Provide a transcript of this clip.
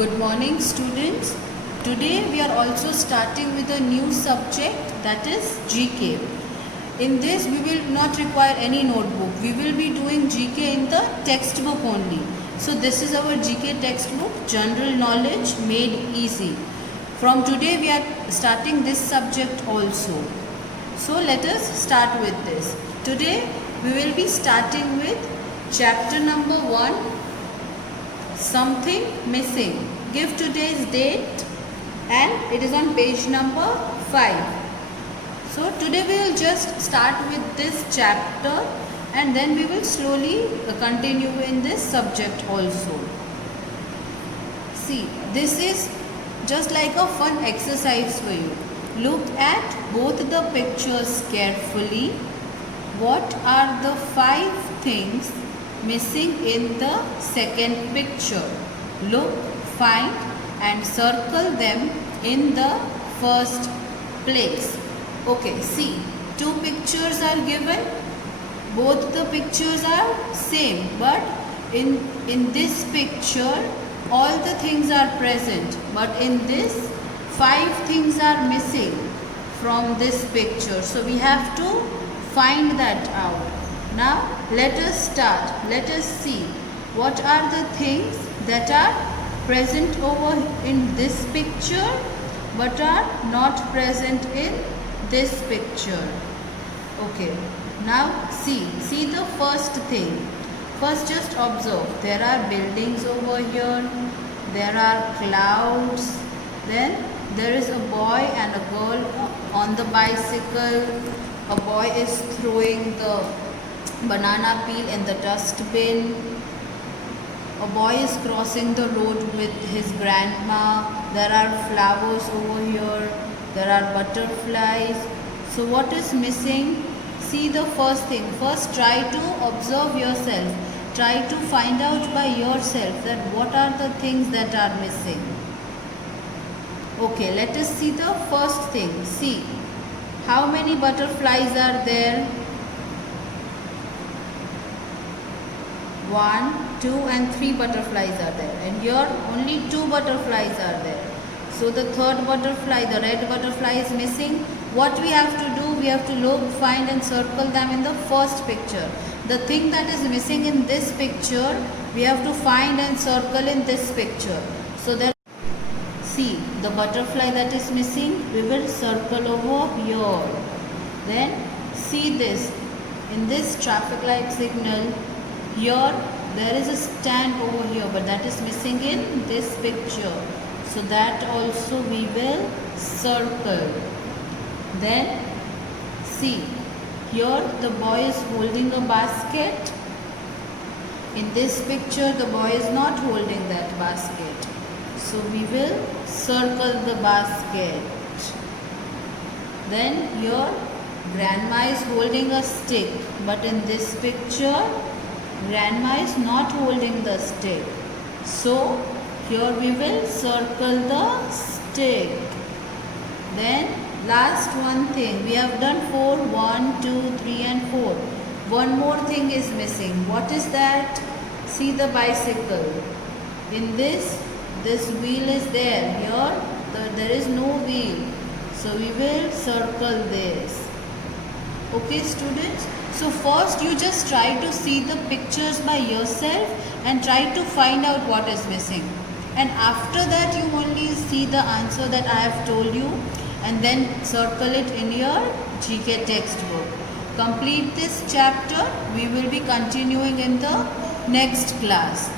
Good morning students. Today we are also starting with a new subject, that is GK. In this we will not require any notebook. We will be doing GK in the textbook only. So this is our GK textbook, General Knowledge Made Easy. From today we are starting this subject also. So let us start with this. Today we will be starting with chapter number 1, Something Missing. Give today's date and it is on page number 5. So today we will just start with this chapter and then we will slowly continue in this subject also. See, this is just like a fun exercise for you. Look at both the pictures carefully. What are the 5 things missing in the second picture? Look, find and circle them in the first place. Okay, see, 2 pictures are given. Both the pictures are same, but in this picture all the things are present, but in this 5 things are missing from this picture. So we have to find that out. Now let us start. Let us see what are the things that are present over in this picture but are not present in this picture. Okay, now see the first thing. First just observe, there are buildings over here, there are clouds, then there is a boy and a girl on the bicycle. A boy is throwing the banana peel in the dustbin. A boy is crossing the road with his grandma. There are flowers over here. There are butterflies. So what is missing? See the first thing. First try to observe yourself. Try to find out by yourself that what are the things that are missing. Okay, let us see the first thing. See, how many butterflies are there? 1, 2 and 3 butterflies are there, and here only 2 butterflies are there. So the third butterfly, the red butterfly, is missing. What we have to do, we have to look, find and circle them in the first picture. The thing that is missing in this picture, we have to find and circle in this picture. So that, see, the butterfly that is missing, we will circle over here. Then see this, in this traffic light signal, here there is a stand over here, but that is missing in this picture. So that also we will circle. Then see, here the boy is holding a basket. In this picture the boy is not holding that basket. So we will circle the basket. Then here grandma is holding a stick, but in this picture grandma is not holding the stick. So here we will circle the stick. Then last one thing, we have done 4, 1, 2, 3 and 4. One more thing is missing. What is that? See the bicycle. In this wheel is there. Here there is no wheel. So we will circle this. Okay students, so first you just try to see the pictures by yourself and try to find out what is missing. And after that you only see the answer that I have told you and then circle it in your GK textbook. Complete this chapter. We will be continuing in the next class.